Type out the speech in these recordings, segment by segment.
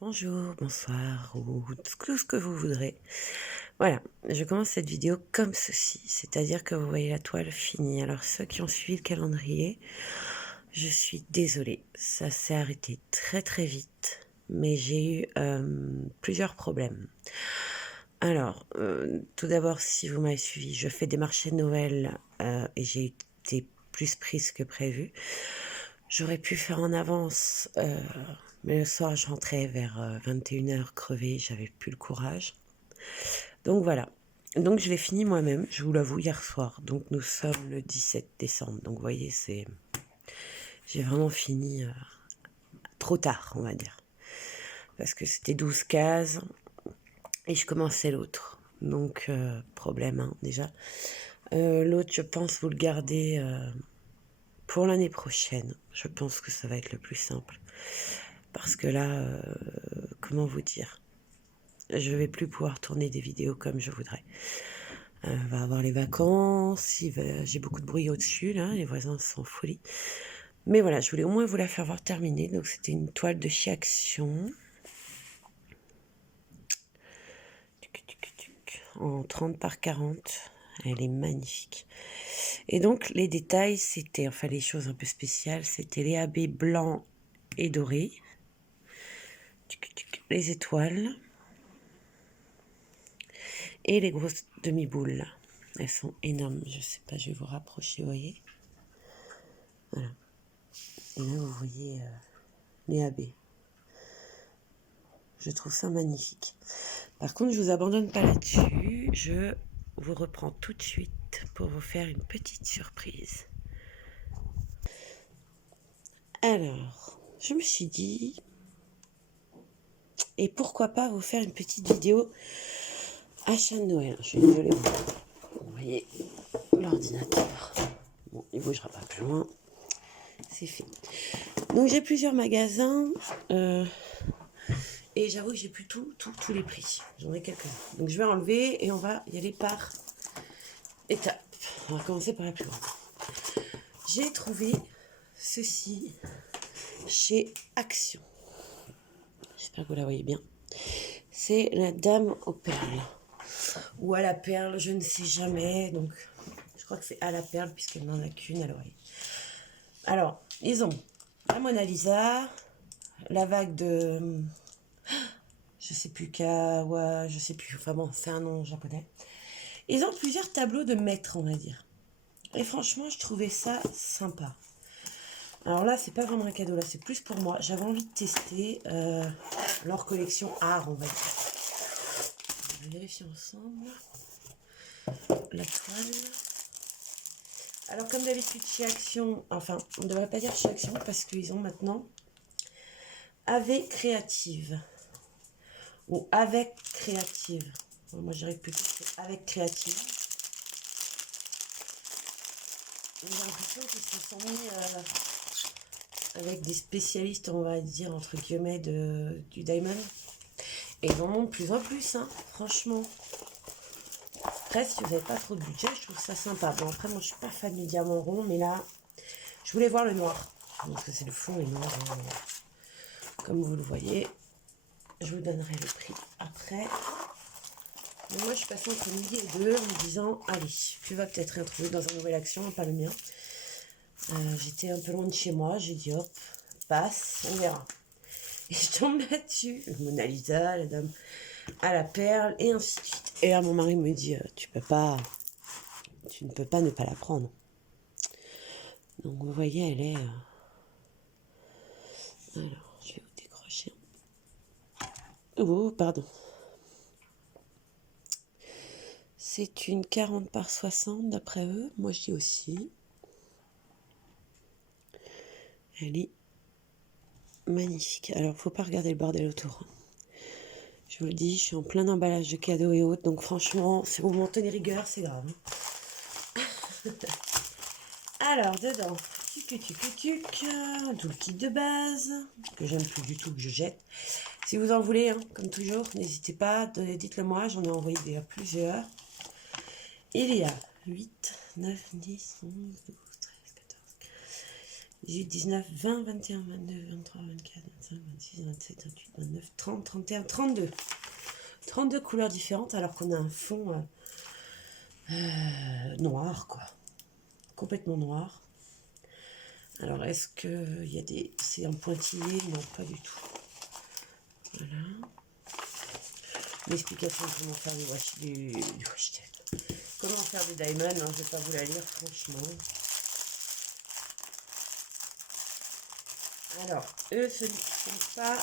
Bonjour, bonsoir ou tout ce que vous voudrez. Voilà, je commence cette vidéo comme ceci, c'est-à-dire que vous voyez la toile finie. Alors ceux qui ont suivi le calendrier, je suis désolée, ça s'est arrêté très très vite, mais j'ai eu plusieurs problèmes. Alors, tout d'abord, si vous m'avez suivi, je fais des marchés de Noël et j'ai été plus prise que prévu. J'aurais pu faire en avance, mais le soir, je rentrais vers 21h crevée, j'avais plus le courage. Donc voilà. Donc je l'ai fini moi-même, je vous l'avoue, hier soir. Donc nous sommes le 17 décembre. Donc vous voyez, j'ai vraiment fini trop tard, on va dire. Parce que c'était 12 cases et je commençais l'autre. Donc problème, hein, déjà. L'autre, je pense vous le garder pour l'année prochaine. Je pense que ça va être le plus simple. Parce que là, comment vous dire, je vais plus pouvoir tourner des vidéos comme je voudrais. On va avoir les vacances, j'ai beaucoup de bruit au-dessus, là, les voisins sont en folie. Mais voilà, je voulais au moins vous la faire voir terminée. Donc c'était une toile de chez Action. En 30 par 40. Elle est magnifique. Et donc les détails, c'était, enfin les choses un peu spéciales, c'était les AB blancs et dorés. Les étoiles. Et les grosses demi-boules. Elles sont énormes. Je sais pas, je vais vous rapprocher, vous voyez. Voilà. Et là, vous voyez les AB. Je trouve ça magnifique. Par contre, je vous abandonne pas là-dessus. Je vous reprends tout de suite pour vous faire une petite surprise. Alors, je me suis dit, et pourquoi pas vous faire une petite vidéo achat de Noël. Je suis désolée, vous voyez l'ordinateur. Bon, il bougera pas plus loin. C'est fait. Donc j'ai plusieurs magasins. Et j'avoue que j'ai plus tous les prix. J'en ai quelques-uns. Donc je vais enlever et on va y aller par étapes. On va commencer par la plus grande. J'ai trouvé ceci chez Action. J'espère que vous la voyez bien. C'est la dame aux perles. Ou à la perle, je ne sais jamais. Donc je crois que c'est à la perle puisqu'elle n'en a qu'une à l'oreille. Alors, ils ont la Mona Lisa, la vague de... je sais plus, Kawa, je sais plus. Enfin bon, c'est un nom japonais. Ils ont plusieurs tableaux de maîtres, on va dire. Et franchement, je trouvais ça sympa. Alors là, c'est pas vraiment un cadeau, là, c'est plus pour moi. J'avais envie de tester leur collection art, on va dire. On va vérifier ensemble. La toile. Alors, comme d'habitude, chez Action, enfin, on ne devrait pas dire chez Action parce qu'ils ont maintenant AV Créative. Ou avec Créative. Moi, je dirais plutôt que c'est avec Créative. J'ai l'impression qu'ils se sont mis avec des spécialistes, on va dire, entre guillemets, du diamond. Et ils en ont de plus en plus, hein, franchement. Après, si vous n'avez pas trop de budget, je trouve ça sympa. Bon, après, moi, je suis pas fan du diamant rond, mais là, je voulais voir le noir. Parce que c'est le fond et le noir. Comme vous le voyez, je vous donnerai le prix après. Mais moi, je suis passée entre midi et 2 en me disant, allez, tu vas peut-être retrouver dans un nouvel Action, pas le mien. J'étais un peu loin de chez moi, j'ai dit, hop, passe, on verra. Et je tombe là-dessus, Mona Lisa, la dame à la perle, et ainsi de suite. Et là, mon mari me dit, tu ne peux pas ne pas la prendre. Donc, vous voyez, elle est... Alors, je vais vous décrocher. Oh, pardon. C'est une 40 par 60, d'après eux. Moi, je dis aussi. Elle est magnifique. Alors, faut pas regarder le bordel autour. Je vous le dis, je suis en plein emballage de cadeaux et autres. Donc, franchement, si vous m'en tenez rigueur, c'est grave. Alors, dedans, tout le kit de base, que j'aime plus du tout, que je jette. Si vous en voulez, hein, comme toujours, n'hésitez pas, dites-le moi, j'en ai envoyé déjà plusieurs. Il y a 8, 9, 10, 11, 12, 13, 14. 18, 19, 20, 21, 22, 23, 24, 25, 26, 27, 28, 29, 30, 31, 32. 32 couleurs différentes alors qu'on a un fond noir, quoi. Complètement noir. Alors, est-ce qu'il y a des... C'est en pointillé? Non, pas du tout. Voilà. L'explication de comment faire du washi tape. Comment faire du diamond, hein, je ne vais pas vous la lire, franchement. Alors, eux, ce ne sont pas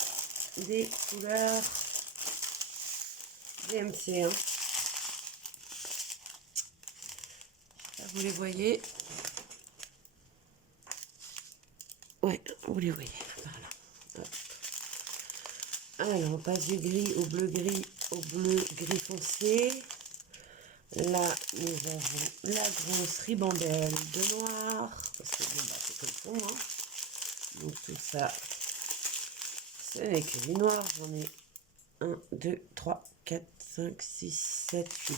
des couleurs DMC. Hein. Là, vous les voyez. Ouais, vous les voyez. Voilà. Hop. Alors, on passe du gris au bleu gris foncé. Là, nous avons la grosse ribambelle de noir. Parce que bon, bah, c'est comme ça. Hein. Donc, tout ça, ce n'est que du noir. J'en ai 1, 2, 3, 4, 5, 6, 7, 8.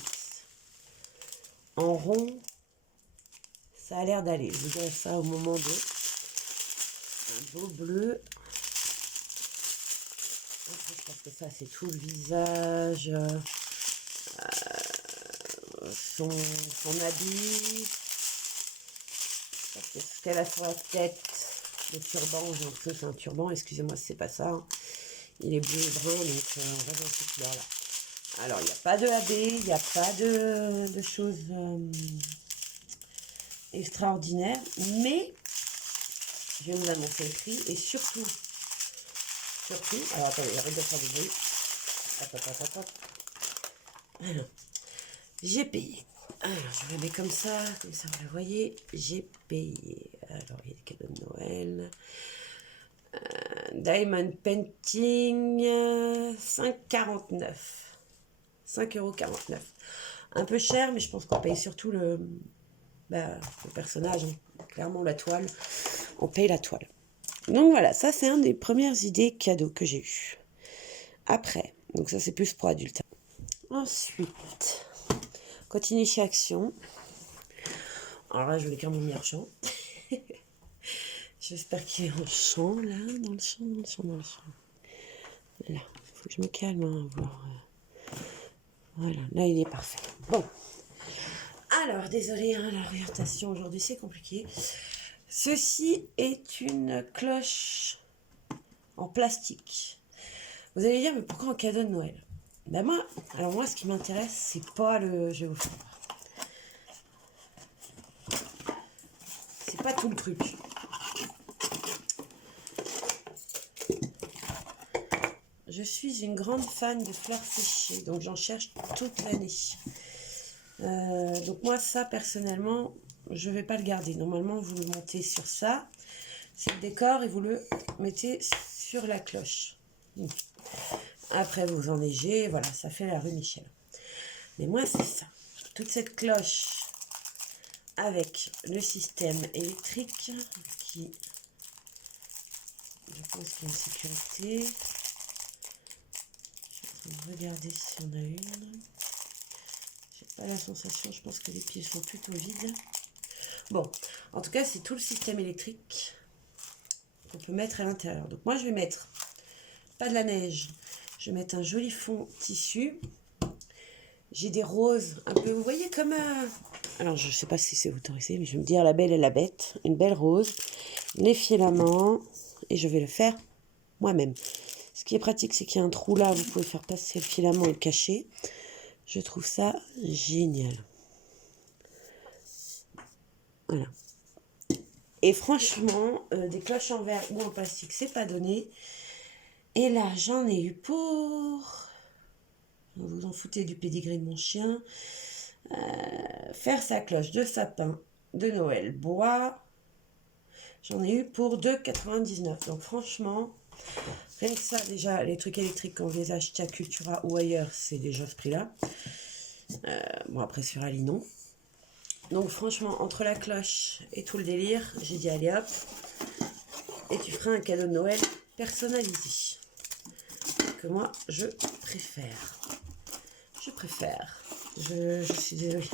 En rond, ça a l'air d'aller. Je vous dirai ça au moment de un beau bleu. Après, je pense que ça, c'est tout le visage. Son habit. C'est ce qu'elle a sur la tête. Le turban, j'ai l'impression que c'est un turban. Excusez-moi si c'est pas ça. Hein. Il est bleu et brun, donc on va dans cette couleur-là. Alors, il n'y a pas de AB, il n'y a pas de choses extraordinaires, mais je vais vous annoncer le prix et surtout, alors attendez, arrête de faire du bruit. Hop. Alors, j'ai payé. Alors, je le mets comme ça vous le voyez, j'ai payé. Alors, il y a des cadeaux de Noël. Diamond Painting, 5,49. 5,49 €. Un peu cher, mais je pense qu'on paye surtout le personnage. Hein. Clairement, la toile. On paye la toile. Donc voilà, ça c'est une des premières idées cadeaux que j'ai eues. Après, donc ça c'est plus pour adultes. Ensuite, continue chez Action. Alors là, je voulais quand même mis en champ. J'espère qu'il est en champ, là, dans le champ. Là, il faut que je me calme, hein, voir. Voilà, là il est parfait. Bon. Alors, désolé, hein, l'orientation aujourd'hui c'est compliqué. Ceci est une cloche en plastique. Vous allez dire, mais pourquoi en cadeau de Noël? Ben moi, ce qui m'intéresse, c'est pas le... Je vais vous faire voir. C'est pas tout le truc. Je suis une grande fan de fleurs séchées, donc j'en cherche toute l'année. Donc moi, ça, personnellement, je vais pas le garder. Normalement, vous le montez sur ça. C'est le décor et vous le mettez sur la cloche. Après, vous enneigez, voilà, ça fait la rue Michel. Mais moi, c'est ça. Toute cette cloche avec le système électrique qui, je pense qu'il y a une sécurité. Je vais regarder si on a une. J'ai pas la sensation, je pense que les pieds sont plutôt vides. Bon, en tout cas, c'est tout le système électrique qu'on peut mettre à l'intérieur. Donc moi, je vais mettre pas de la neige. Je vais mettre un joli fond tissu. J'ai des roses un peu, vous voyez, comme... Alors, je ne sais pas si c'est autorisé, mais je vais me dire la belle et la bête. Une belle rose, les filaments, et je vais le faire moi-même. Ce qui est pratique, c'est qu'il y a un trou là, vous pouvez faire passer le filament et le cacher. Je trouve ça génial. Voilà. Et franchement, des cloches en verre ou en plastique, c'est pas donné. Et là, j'en ai eu pour... Vous en foutez du pédigré de mon chien. Faire sa cloche de sapin de Noël bois. J'en ai eu pour 2,99 €. Donc franchement, rien que ça, déjà, les trucs électriques, quand vous les achetez à Cultura ou ailleurs, c'est déjà ce prix-là. Bon, après, sur Ali, non. Donc franchement, entre la cloche et tout le délire, j'ai dit allez hop. Et tu feras un cadeau de Noël personnalisé. Que moi, je préfère. Je suis désolée.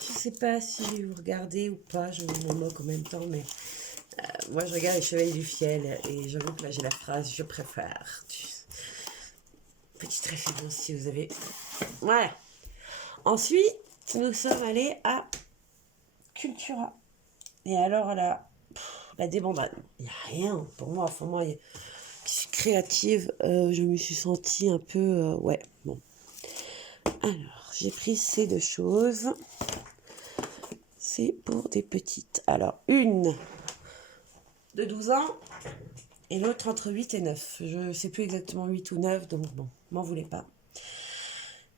Je sais pas si vous regardez ou pas, je m'en moque en même temps, mais Moi, je regarde les Chevaliers du Fiel et j'avoue que là, j'ai la phrase je préfère. Petite référence si vous avez. Voilà. Ensuite, nous sommes allés à Cultura. Et alors là, la débandade. Il n'y a rien pour moi. Enfin, moi, qui suis créative, je me suis sentie un peu. Ouais, bon. Alors, j'ai pris ces deux choses. C'est pour des petites. Alors, une de 12 ans et l'autre entre 8 et 9. Je ne sais plus exactement 8 ou 9, donc bon, m'en voulez pas.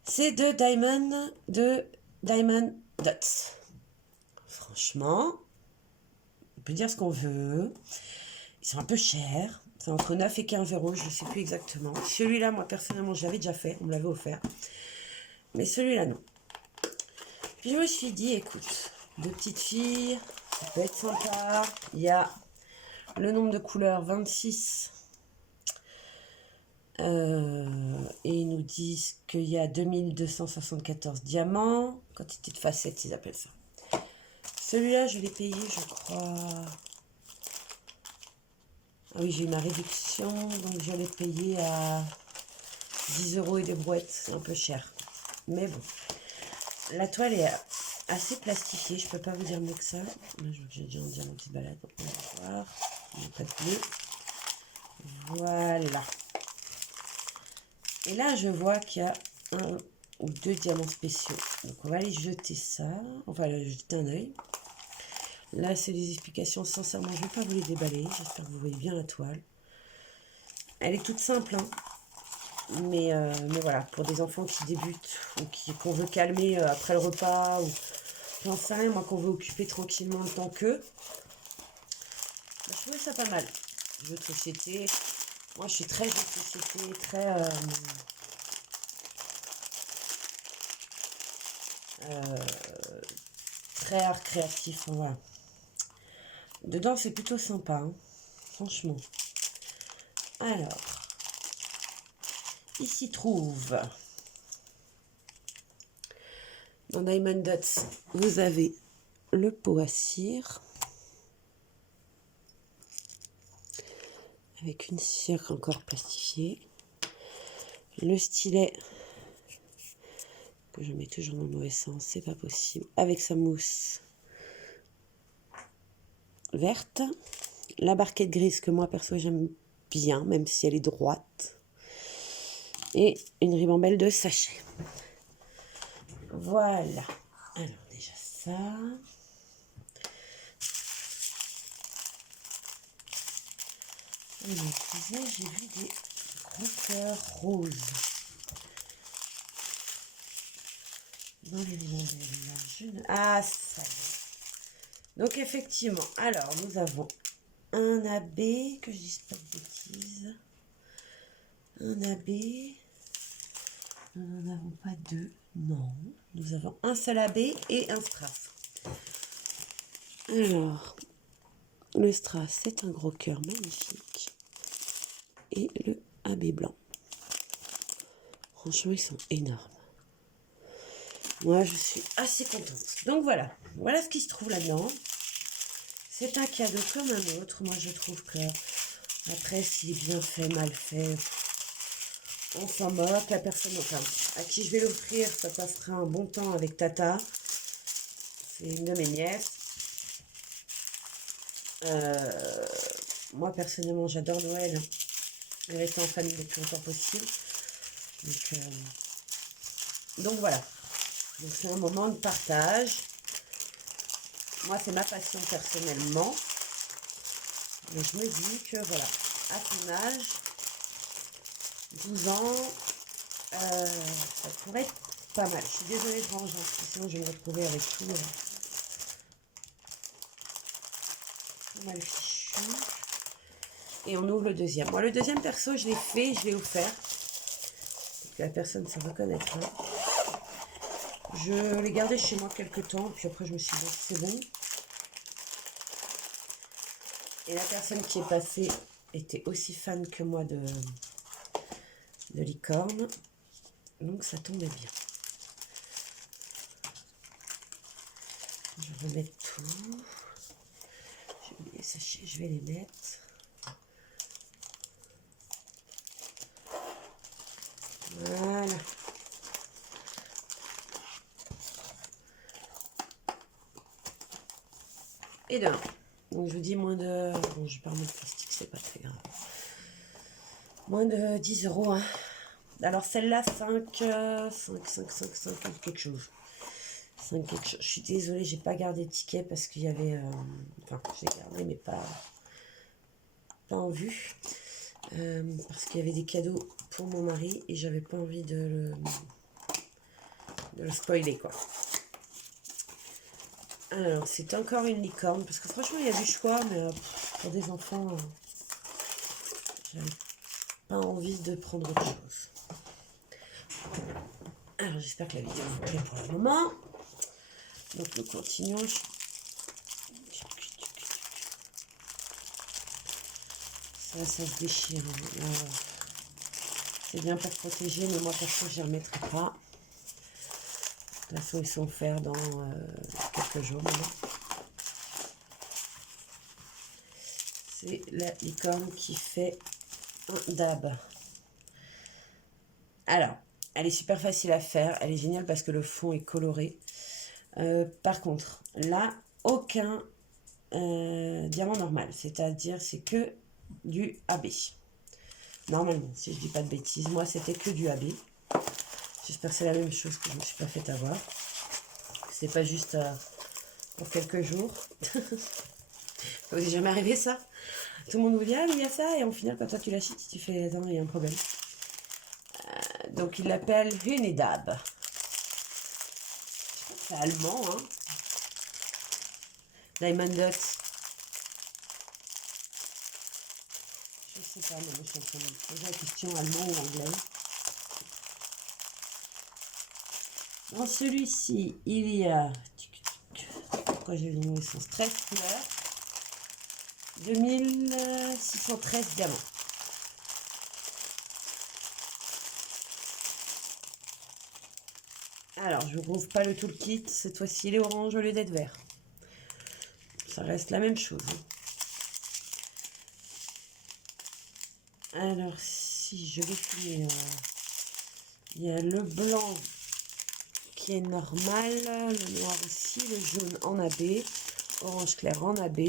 C'est de Diamond Dots. Franchement, on peut dire ce qu'on veut. Ils sont un peu chers. C'est entre 9 et 15 euros, je ne sais plus exactement. Celui-là, moi, personnellement, je l'avais déjà fait. On me l'avait offert. Mais celui-là, non. Puis je me suis dit, écoute, deux petites filles, ça peut être sympa. Il y a le nombre de couleurs, 26. Et ils nous disent qu'il y a 2274 diamants. Quantité de facettes, ils appellent ça. Celui-là, je l'ai payé, je crois. Ah oui, j'ai eu ma réduction, donc je l'ai payé à 10 euros et des brouettes. C'est un peu cher. Mais bon. La toile est assez plastifiée, je peux pas vous dire mieux que ça. Là, j'ai déjà un diamant qui se balade, donc on va voir. Il n'y a pas de bleu. Voilà. Et là, je vois qu'il y a un ou deux diamants spéciaux. Donc, on va aller jeter ça. On va aller jeter un œil. Là, c'est des explications. Sincèrement, je ne vais pas vous les déballer. J'espère que vous voyez bien la toile. Elle est toute simple, hein. Mais voilà, pour des enfants qui débutent ou qu'on veut calmer après le repas, ou j'en sais rien, moi, qu'on veut occuper tranquillement le temps qu'eux, je trouvais ça pas mal. Jeux de société. Moi, je suis très jeu de société, très art créatif. Voilà. Dedans, c'est plutôt sympa, hein, franchement. Alors, il s'y trouve, dans Diamond Dots, vous avez le pot à cire, avec une cire encore plastifiée, le stylet, que je mets toujours dans le mauvais sens, c'est pas possible, avec sa mousse verte, la barquette grise que moi perso j'aime bien, même si elle est droite, et une ribambelle de sachet. Voilà. Alors déjà ça. Je me disais, j'ai vu des gros cœurs roses dans les ribambelles. Ah, ça y est. Donc effectivement, alors nous avons un abbé, que je dise pas de bêtises. Un abbé. Nous n'en avons pas deux. Non. Nous avons un seul abbé et un strass. Alors, le strass, c'est un gros cœur magnifique. Et le abbé blanc. Franchement, ils sont énormes. Moi, je suis assez contente. Donc voilà. Voilà ce qui se trouve là-dedans. C'est un cadeau comme un autre. Moi, je trouve que après, s'il est bien fait, mal fait, on s'en moque. La personne à qui je vais l'offrir, ça passera un bon temps avec Tata. C'est une de mes nièces. Moi, personnellement, j'adore Noël. Et rester en famille le plus longtemps possible. Donc voilà. Donc c'est un moment de partage. Moi, c'est ma passion personnellement. Mais je me dis que voilà, à ton âge, 12 ans, ça pourrait être pas mal. Je suis désolée de ranger, sinon je vais me retrouver avec tout mal fichu. Et on ouvre le deuxième. Moi, le deuxième perso, je l'ai fait, je l'ai offert. Donc, la personne se reconnaîtra. Je l'ai gardé chez moi quelques temps, puis après je me suis dit c'est bon. Et la personne qui est passée était aussi fan que moi de licorne. Donc ça tombait bien. Je vais remettre tout. J'ai oublié ça. je vais les mettre. Voilà. Et demain. Donc je vous dis moins de... Bon, je vais pas remettre plastique, c'est pas très grave. Moins de 10 €. Hein. Alors celle-là, 5 quelque chose. 5 quelque chose. Je suis désolée, j'ai pas gardé de ticket parce qu'il y avait... Enfin, j'ai gardé, mais pas en vue. Parce qu'il y avait des cadeaux pour mon mari et j'avais pas envie de le spoiler, quoi. Alors, c'est encore une licorne, parce que franchement, il y a du choix, mais pour des enfants, j'avais pas envie de prendre autre chose. Alors, j'espère que la vidéo vous plaît pour le moment. Donc, nous continuons. Ça se déchire. C'est bien pour protéger, mais moi, perso, je ne les remettrai pas. De toute façon, ils sont offerts dans quelques jours maintenant. C'est la licorne qui fait un dab. Alors, elle est super facile à faire. Elle est géniale parce que le fond est coloré. Par contre, là, aucun diamant normal. C'est-à-dire, c'est que du AB. Normalement, si je dis pas de bêtises. Moi, c'était que du AB. J'espère que c'est la même chose, que je ne me suis pas fait avoir. C'est pas juste pour quelques jours. Ça vous est jamais arrivé, ça? Tout le monde vous dit, ah, mais il y a ça. Et au final, quand toi, tu l'achètes, tu fais, attends, il y a un problème. Donc, il l'appelle Hunedab. C'est allemand, hein. Diamond Dust. Je sais pas, mais moi, je suis en train de me poser la question, allemand ou anglais. Dans celui-ci, il y a... Pourquoi j'ai le numéro 13 couleurs. 2613 diamants. Alors, je ne vous rouvre pas le toolkit. Cette fois-ci, il est orange au lieu d'être vert. Ça reste la même chose. Alors, si je vais finir, il y a le blanc qui est normal, le noir aussi, le jaune en AB, orange clair en AB,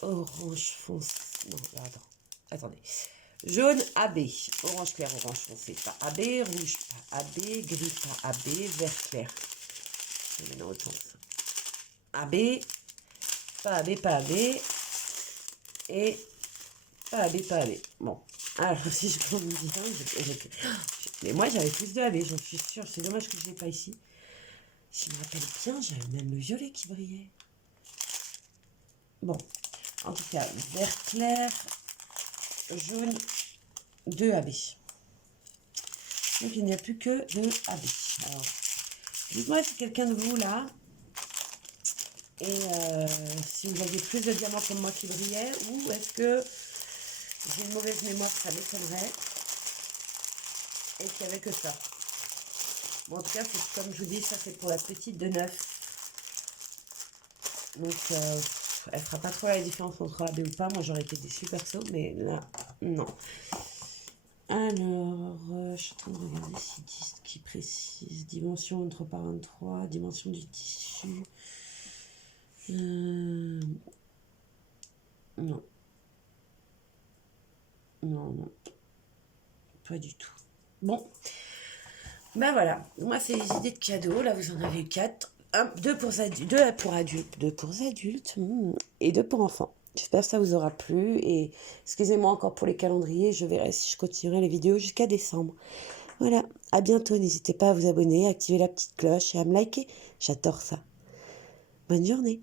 orange foncé. Non, attendez. Jaune AB, orange clair, orange foncé, pas AB, rouge pas AB, gris pas AB, vert clair. Je vais dans l'autre sens. AB, pas AB, pas AB, et pas AB, pas AB. Bon, alors si je compte bien, mais moi j'avais plus de AB, j'en suis sûre. C'est dommage que je ne l'ai pas ici. Si je me rappelle bien, j'avais même le violet qui brillait. Bon, en tout cas, vert clair, jaune, 2 AB. Donc il n'y a plus que 2 AB. Alors, dites-moi si quelqu'un de vous là, et si vous aviez plus de diamants comme moi qui brillaient, ou est-ce que j'ai une mauvaise mémoire, ça m'étonnerait, et qu'il n'y avait que ça. Bon, en tout cas, comme je vous dis, ça c'est pour la petite de 9. Donc, elle fera pas trop la différence entre AB ou pas. Moi, j'aurais été déçue perso, mais là, non. Alors, je suis en train de regarder si disent qui précise. Dimension 23 par 23, dimension du tissu. Non. Non. Pas du tout. Bon. Ben voilà. Moi, c'est les idées de cadeaux. Là, vous en avez 4. 2 pour adultes, 2 pour adultes et 2 pour enfants. J'espère que ça vous aura plu et excusez-moi encore pour les calendriers, je verrai si je continuerai les vidéos jusqu'à décembre. Voilà, à bientôt, n'hésitez pas à vous abonner, à activer la petite cloche et à me liker, j'adore ça. Bonne journée.